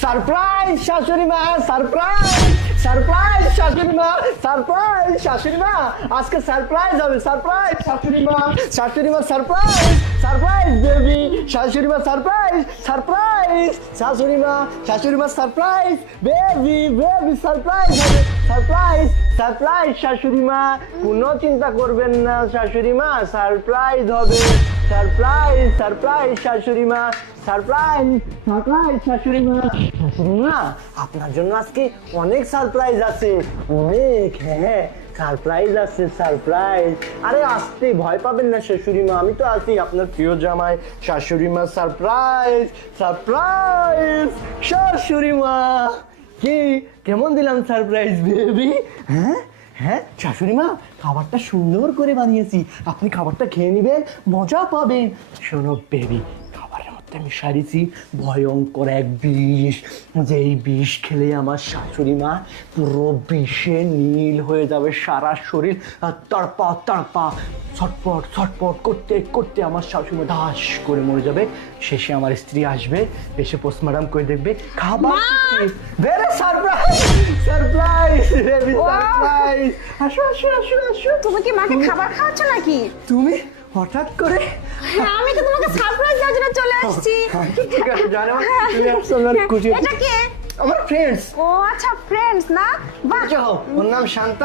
Surprise শাশুড়ি মা, surprise surprise শাশুড়ি মা, সারপ্রাইজ শাশুড়ি মা, আজকে সারপ্রাইজ হবে, সারপ্রাইজ শাশুড়ি মা, শাশুড়ি মা সারপ্রাইজ, সারপ্রাইজ বেবি, শাশুড়ি মা সারপ্রাইজ, সারপ্রাইজ শাশুড়ি মা, শাশুড়ি মা সারপ্রাইজ বেবি, বেবি সারপ্রাইজ হবে, সারপ্রাইজ সারপ্রাইজ শাশুড়ি মা, কোনো চিন্তা করবেন না শাশুড়ি মা, সারপ্রাইজ হবে, সারপ্রাইজ সারপ্রাইজ শাশুড়ি মা, সারপ্রাইজ সারপ্রাইজ শাশুড়ি মা, শাশুড়ি মা আপনার জন্য আজকে অনেক সারপ্রাইজ আছে, অনেক, হ্যাঁ সারপ্রাইজ আছে, সারপ্রাইজ। আরে আসতে ভয় পাবেন না শাশুড়ি মা, আমি তো আছি আপনার প্রিয় জামাই শাশুড়ি মা, সারপ্রাইজ সারপ্রাইজ শাশুড়ি মা। কি কেমন দিলাম সারপ্রাইজ বেবি? হ্যাঁ হ্যাঁ শাশুড়ি মা খাবারটা সুন্দর করে বানিয়েছি, আপনি খাবারটা খেয়ে নেবেন, মজা পাবেন। শোনো বেবি, খাবারের মধ্যে আমি সারিছি ভয়ঙ্কর এক বিষ, যেই বিষ খেলে আমার শাশুড়ি মা পুরো বিষে নীল হয়ে যাবে সারা শরীর, আর তড়পা তড়পা ছটপট ছটপট করতে করতে আমার শাশুড়ি মা ধাস করে মরে যাবে। শেষে আমার স্ত্রী আসবে, এসে পোস্টমর্টম করে দেখবে খাবার very surprise, surprise baby, surprise. আসো আসো আসো আসো। তুমি কি মাকে খাবার খাওয়াচ্ছ নাকি? তুমি হঠাৎ করে? আমি তো তোমাকে সারপ্রাইজ দেওয়ার জন্য চলে আসছি। ঠিক আছে জানো, তুমি আসছো আমার খুশি। এটা কে? আমার ফ্রেন্ডস। ও আচ্ছা, ফ্রেন্ডস না? বাহ, ওর নাম শান্তা।